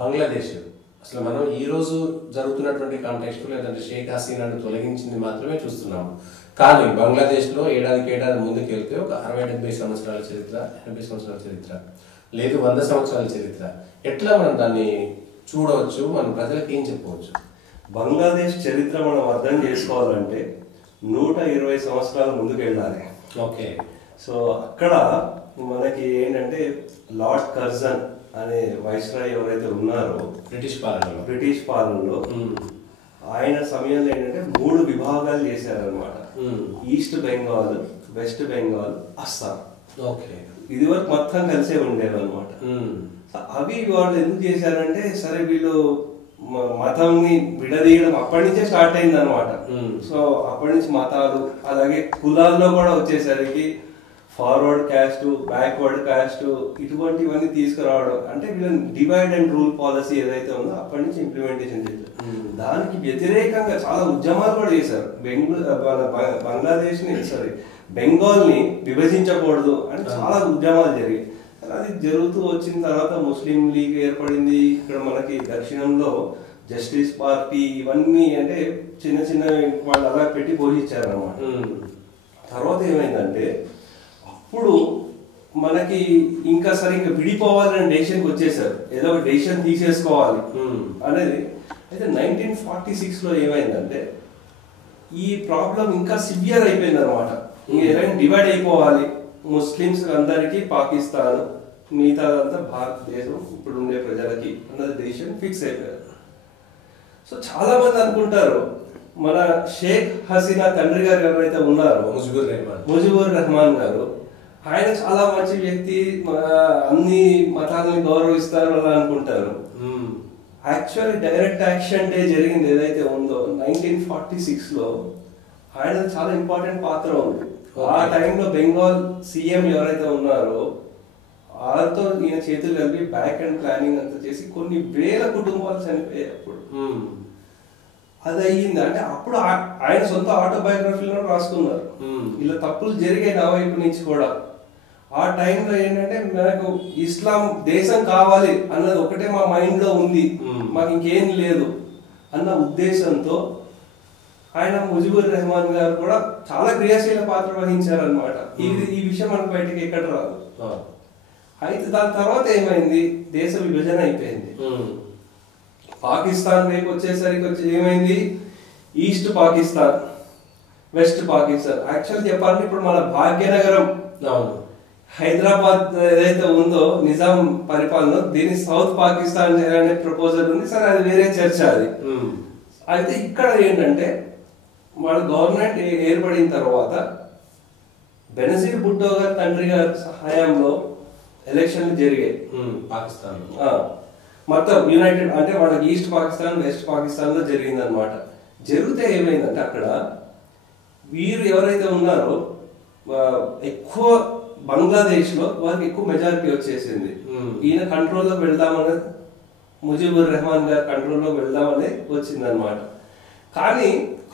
బంగ్లాదేశ్ అసలు మనం ఈ రోజు జరుగుతున్నటువంటి కాంటెక్స్ట్ లేదంటే షేక్ హసీనాను తొలగించింది మాత్రమే చూస్తున్నాము. కానీ బంగ్లాదేశ్లో ఏడాది ముందుకు వెళ్తే ఒక 60-70 సంవత్సరాల చరిత్ర, 80 సంవత్సరాల చరిత్ర, లేదు 100 సంవత్సరాల చరిత్ర. ఎట్లా మనం దాన్ని చూడవచ్చు, మన ప్రజలకు ఏం చెప్పవచ్చు? బంగ్లాదేశ్ చరిత్ర మనం అర్థం చేసుకోవాలంటే 120 సంవత్సరాల ముందుకు వెళ్ళాలి. ఓకే. సో అక్కడ మనకి ఏంటంటే లార్డ్ కర్జన్ అనే వైస్రాయ్ ఎవరైతే ఉన్నారో బ్రిటిష్ పాలనలో ఆయన సమయంలో ఏంటంటే 3 విభాగాలు చేశారనమాట. East Bengal, west Bengal, Assam. Okay. ఇది వరకు మొత్తం కలిసే ఉండేవి అనమాట. అవి వాళ్ళు ఎందుకు చేశారంటే సరే వీళ్ళు మతంని విడదీయడం అప్పటి నుంచే స్టార్ట్ అయింది అనమాట. సో అప్పటి నుంచి మతాలు అలాగే కులాల్లో కూడా వచ్చేసరికి ఫార్వర్డ్ క్యాస్ట్, బ్యాక్వర్డ్ క్యాస్ట్ ఇటువంటివన్నీ తీసుకురావడం అంటే వీళ్ళని డివైడ్ అండ్ రూల్ పాలసీ ఏదైతే ఉందో అప్పటి నుంచి ఇంప్లిమెంటేషన్ చేశారు. దానికి వ్యతిరేకంగా చాలా ఉద్యమాలు కూడా చేశారు. బెంగాల్ ని విభజించకూడదు అని చాలా ఉద్యమాలు జరిగాయి. అది జరుగుతూ వచ్చిన తర్వాత ముస్లిం లీగ్ ఏర్పడింది. ఇక్కడ మనకి దక్షిణంలో జస్టిస్ పార్టీ ఇవన్నీ అంటే చిన్న చిన్న వాళ్ళు అలా పెట్టి పోషించారు అన్నమాట. తర్వాత ఏమైందంటే అప్పుడు మనకి ఇంకా సరే ఇంకా విడిపోవాలని డెసిషన్కి వచ్చేసారు. ఏదో ఒక డెసిషన్ తీసేసుకోవాలి అనేది. అయితే 1946లో ఏమైందంటే ఈ ప్రాబ్లం ఇంకా సివియర్ అయిపోయింది అనమాట. ఇంకా డివైడ్ అయిపోవాలి, ముస్లిమ్స్ అందరికీ పాకిస్తాన్, మిగతాదంతా భారతదేశం ఇప్పుడు ఉండే ప్రజలకి అన్నది డెసిషన్ ఫిక్స్ అయిపోయారు. సో చాలా మంది అనుకుంటారు మన షేక్ హసీనా తండ్రి గారు ఎవరైతే ఉన్నారో ముజిబుర్ రెహమాన్ గారు, ఆయన చాలా మంచి వ్యక్తి, అన్ని మతాలని గౌరవిస్తారు అలా అనుకుంటారు. యాక్చువల్లీ డైరెక్ట్ యాక్షన్ డే జరిగింది ఏదైతే ఉందో 1946లో ఆయన చాలా ఇంపార్టెంట్ పాత్ర ఉంది. ఆ టైంలో బెంగాల్ సీఎం ఎవరైతే ఉన్నారో వాళ్ళతో ఈయన చేతులు కలిపి బ్యాక్ అండ్ ప్లానింగ్ అంతా చేసి కొన్ని వేల కుటుంబాలు చనిపోయాయి. అప్పుడు అది అయ్యింది అంటే అప్పుడు ఆయన సొంత ఆటోబయోగ్రఫీలో రాసుకున్నారు ఇలా తప్పులు జరిగాయి నా వైపు నుంచి కూడా. ఆ టైంలో ఏంటంటే మనకు ఇస్లాం దేశం కావాలి అన్నది ఒకటే మా మైండ్ లో ఉంది, మాకు ఇంకేం లేదు అన్న ఉద్దేశంతో ఆయన ముజిబుర్ రెహమాన్ గారు కూడా చాలా క్రియాశీల పాత్ర వహించారు అనమాట. ఈ విషయం మనకు బయటకి ఎక్కడ రాదు. అయితే దాని తర్వాత ఏమైంది, దేశ విభజన అయిపోయింది. పాకిస్తాన్ వైపు వచ్చేసరికి ఏమైంది, east Pakistan, west Pakistan. Actual చెప్పాలంటే ఇప్పుడు మన భాగ్యనగరం హైదరాబాద్ ఏదైతే ఉందో నిజాం పరిపాలన, దీన్ని సౌత్ పాకిస్తాన్ అనే ప్రపోజల్ ఉంది. సరే అది వేరే చర్చ అది. అయితే ఇక్కడ ఏంటంటే వాళ్ళ గవర్నమెంట్ ఏర్పడిన తర్వాత బెనజీర్ భుట్టో గారి తండ్రి గారి సహాయంలో ఎలక్షన్లు జరిగాయి పాకిస్తాన్. మొత్తం యునైటెడ్ అంటే వాళ్ళకి ఈస్ట్ పాకిస్తాన్, వెస్ట్ పాకిస్తాన్ లో జరిగింది అనమాట. జరిగితే ఏమైందంటే అక్కడ వీరు ఎవరైతే ఉన్నారో ఎక్కువ బంగ్లాదేశ్ లో వారికి ఎక్కువ మెజారిటీ వచ్చేసింది. ఈయన కంట్రోల్లోకి వెళ్దామని, ముజిబుర్ రెహమాన్ గారి కంట్రోల్లో వెళ్దామని వచ్చింది అనమాట. కానీ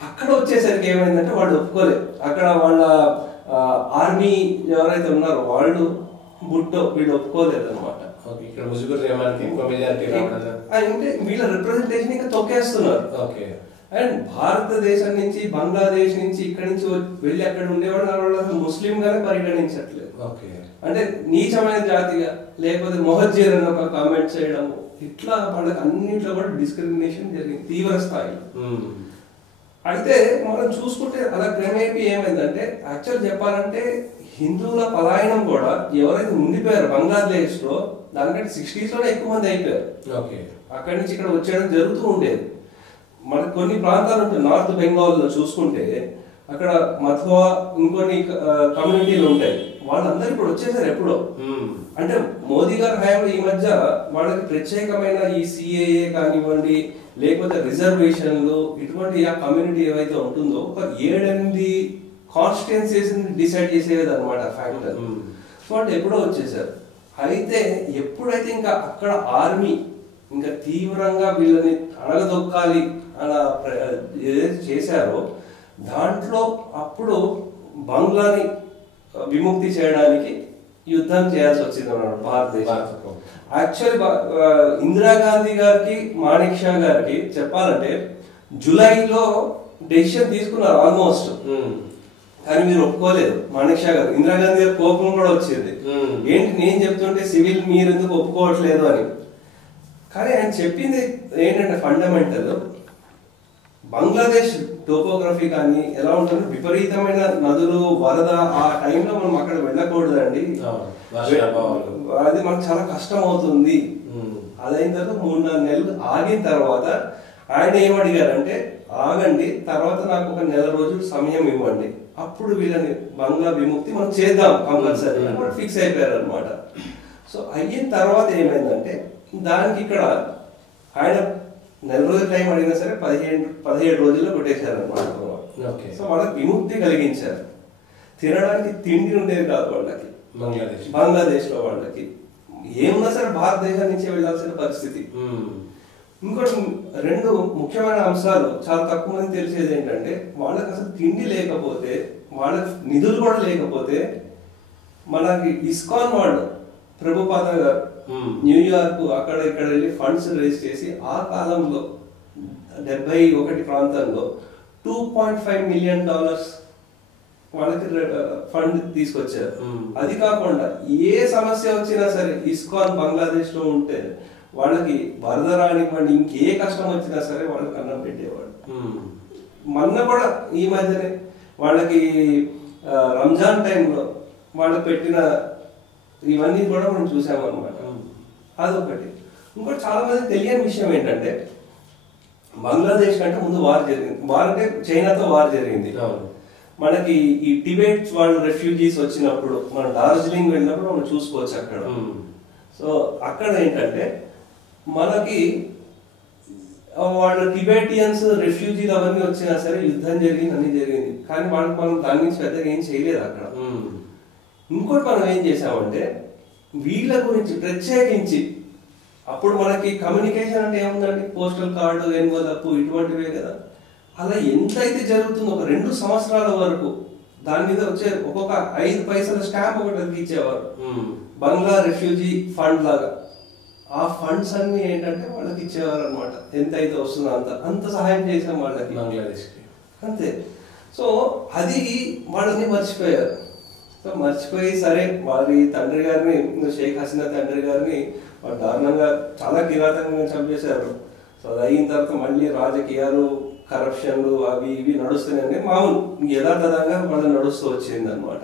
అక్కడ వచ్చేసరికి ఏమైందంటే వాళ్ళు ఒప్పుకోలేదు. అక్కడ వాళ్ళ ఆర్మీ ఎవరైతే ఉన్నారో వాళ్ళు భుట్టో వీళ్ళు ఒప్పుకోలేదు అనమాట. ఇక్కడ ముజిబుర్ రెహమాన్కి ఎక్కువ మెజారిటీ అంటే వీళ్ళ రిప్రజెంటేషన్ ఇంకా తొక్కేస్తున్నారు. అండ్ భారతదేశం నుంచి, బంగ్లాదేశ్ నుంచి, ఇక్కడ నుంచి వెళ్ళి అక్కడ ఉండేవాళ్ళు అసలు ముస్లిం గానే పరిగణించట్లేదు. అంటే నీచమైన జాతిగా, లేకపోతే మొహజ్జీర్ అని ఒక కామెంట్ చేయడం, ఇట్లా వాళ్ళకి అన్నింటిలో కూడా డిస్క్రిమినేషన్ జరిగింది తీవ్ర స్థాయిలో. అయితే మనం చూసుకుంటే అలా క్రమేపీ ఏమైందంటే యాక్చువల్ చెప్పాలంటే హిందువుల పలాయనం కూడా ఎవరైతే ఉండిపోయారు బంగ్లాదేశ్ లో దానికంటే 60s లోనే ఎక్కువ మంది అయిపోయారు. అక్కడి నుంచి ఇక్కడ వచ్చేయడం జరుగుతూ ఉండేది. మనకు కొన్ని ప్రాంతాలు ఉంటాయి, నార్త్ బెంగాల్ లో చూసుకుంటే అక్కడ మథువా ఇంకొన్ని కమ్యూనిటీలు ఉంటాయి. వాళ్ళందరూ ఇప్పుడు వచ్చేసారు ఎప్పుడో. అంటే మోదీ గారి హయాంలో ఈ మధ్య వాళ్ళకి ప్రత్యేకమైన ఈ సిఏఏ కానివ్వండి, లేకపోతే రిజర్వేషన్లు, ఇటువంటి ఆ కమ్యూనిటీ ఏవైతే ఉంటుందో ఒక 7-8 కాన్స్టిట్యుయెన్సీస్ డిసైడ్ చేసేది అనమాట ఫ్యాక్టర్. సో అంటే ఎప్పుడో వచ్చేసారు. అయితే ఎప్పుడైతే ఇంకా అక్కడ ఆర్మీ ఇంకా తీవ్రంగా వీళ్ళని అణగదొక్కాలి అలా ఏదైతే చేశారో దాంట్లో అప్పుడు బంగ్లాని విముక్తి చేయడానికి యుద్ధం చేయాల్సి వచ్చింది అన్నమాట భారతదేశం. యాక్చువల్లీ ఇందిరాగాంధీ గారికి మాణిక్ షా గారికి చెప్పాలంటే జూలైలో డెసిషన్ తీసుకున్నారు ఆల్మోస్ట్, కానీ మీరు ఒప్పుకోలేదు మాణిక్ షా గారు. ఇందిరాగాంధీ గారి కోపం కూడా వచ్చింది, ఏంటి నేను చెప్తుంటే సివిల్ మీరు ఎందుకు ఒప్పుకోవట్లేదు అని. కానీ ఆయన చెప్పింది ఏంటంటే ఫండమెంటల్, బంగ్లాదేశ్ టోపోగ్రఫీ కానీ ఎలా ఉంటుంది, విపరీతమైన నదులు, వరద, ఆ టైంలో మనం అక్కడ వెళ్ళకూడదండి, అది మనకు చాలా కష్టం అవుతుంది. అదైన తర్వాత 3-4 నెలలు ఆగిన తర్వాత ఆయన ఏమడిగారంటే, ఆగండి, తర్వాత నాకు ఒక 1 నెల రోజులు సమయం ఇవ్వండి, అప్పుడు వీళ్ళని బంగ్లా విముక్తి మనం చేద్దాం కంపల్సరీ అని ఫిక్స్ అయిపోయారు అనమాట. సో అయిన తర్వాత ఏమైందంటే, దానికి ఇక్కడ ఆయన 1 నెల రోజుల టైం అడిగినా సరే 17 రోజుల్లో కొట్టేశారు అనమాట. సో వాళ్ళకి విముక్తి కలిగించారు. తినడానికి తిండి ఉండేది కాదు వాళ్ళకి, బంగ్లాదేశ్ లో వాళ్ళకి ఏమున్నా సరే భారతదేశం నుంచి వెళ్ళాల్సిన పరిస్థితి. ఇంకోటి 2 ముఖ్యమైన అంశాలు చాలా తక్కువ మంది తెలిసేది ఏంటంటే, వాళ్ళకి అసలు తిండి లేకపోతే, వాళ్ళకి నిధులు కూడా లేకపోతే, మనకి ఇస్కాన్ వాళ్ళు ప్రభుపాద గారు న్యూయార్క్ అక్కడ ఇక్కడ వెళ్ళి ఫండ్స్ రేజ్ చేసి ఆ కాలంలో 71 ప్రాంతంలో $2.5 మిలియన్ వాళ్ళకి ఫండ్ తీసుకొచ్చారు. అది కాకుండా ఏ సమస్య వచ్చినా సరే ఇస్కాన్ బంగ్లాదేశ్ లో ఉంటే వాళ్ళకి వరద రానివ్వండి, ఇంకే కష్టం వచ్చినా సరే వాళ్ళకి అన్నం పెట్టేవాడు. మొన్న కూడా ఈ మధ్యనే వాళ్ళకి రంజాన్ టైంలో వాళ్ళకి పెట్టిన ఇవన్నీ కూడా మనం చూసామన్నమాట. అదొకటి. ఇంకోటి చాలా మంది తెలియని విషయం ఏంటంటే, బంగ్లాదేశ్ కంటే ముందు వార్ జరిగింది. వార్ అంటే చైనాతో వార్ జరిగింది. మనకి ఈ టిబెట్ వాళ్ళు రెఫ్యూజీస్ వచ్చినప్పుడు మనం డార్జిలింగ్ వెళ్ళినప్పుడు మనం చూసుకోవచ్చు అక్కడ. సో అక్కడ ఏంటంటే మనకి వాళ్ళు టిబెటియన్స్ రెఫ్యూజీలు అవన్నీ వచ్చినా సరే యుద్ధం జరిగింది, అన్ని జరిగింది, కానీ వాళ్ళకి మనం దాని నుంచి పెద్దగా ఏం చేయలేదు అక్కడ. ఇంకోటి మనం ఏం చేసామంటే, వీళ్ళ గురించి ప్రత్యేకించి, అప్పుడు మనకి కమ్యూనికేషన్ అంటే ఏముందండి, పోస్టల్ కార్డు, ఎన్వలప్ ఇటువంటివే కదా. అలా ఎంతైతే జరుగుతుందో ఒక 2 సంవత్సరాల వరకు దాని మీద వచ్చే ఒక్కొక్క 5 పైసల స్టాంప్ ఒకటి ఇచ్చేవారు, బంగ్లా రెఫ్యూజీ ఫండ్ లాగా. ఆ ఫండ్స్ అన్ని ఏంటంటే వాళ్ళకి ఇచ్చేవారు అనమాట, ఎంతైతే వస్తుందో అంత సహాయం చేసాం వాళ్ళకి, బంగ్లాదేశ్కి అంతే. సో అది వాళ్ళని మర్చిపోయారు. సో మర్చిపోయి సరే వారి తండ్రి గారిని, షేక్ హసీనా తండ్రి గారిని వాళ్ళు దారుణంగా చాలా కిరాతకంగా చంపేశారు. సో అది అయిన తర్వాత మళ్ళీ రాజకీయాలు, కరప్షన్లు అవి ఇవి నడుస్తున్నాయి, మామూలు యథాతథంగా వాళ్ళు నడుస్తూ వచ్చింది అనమాట.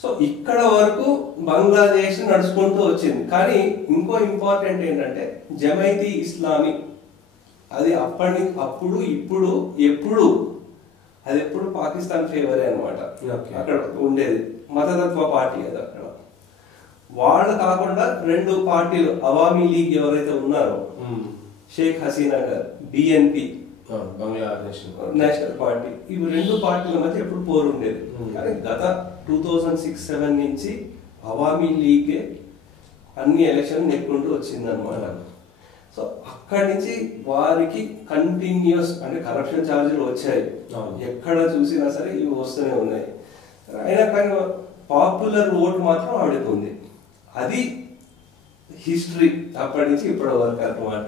సో ఇక్కడ వరకు బంగ్లాదేశ్ నడుచుకుంటూ వచ్చింది. కానీ ఇంకో ఇంపార్టెంట్ ఏంటంటే, జమైతీ ఇస్లామీ అది అప్పుడు ఇప్పుడు ఎప్పుడు అది ఎప్పుడు పాకిస్తాన్ ఫేవరే అనమాట. అక్కడ ఉండేది మతతత్వ పార్టీ అది. అక్కడ వాళ్ళు కాకుండా 2 పార్టీలు, అవామీ లీగ్ ఎవరైతే ఉన్నారో, షేక్ హసీనా గారు బిఎన్పి నేషనల్ పార్టీ, ఇవి 2 పార్టీల మధ్య ఎప్పుడు పోరు ఉండేది. కానీ గత 2006-07 నుంచి అవామీ లీగ్ అన్ని ఎలక్షన్ నెక్కుంటూ వచ్చిందనమాట. సో అక్కడి నుంచి వారికి కంటిన్యూస్ అంటే కరప్షన్ ఛార్జీలు వచ్చాయి, ఎక్కడ చూసినా సరే ఇవి వస్తూనే ఉన్నాయి. అయినా కానీ పాపులర్ ఓట్ మాత్రం ఆవిడకి ఉంది. అది హిస్టరీ అప్పటి నుంచి ఇప్పటి వరకు అనమాట.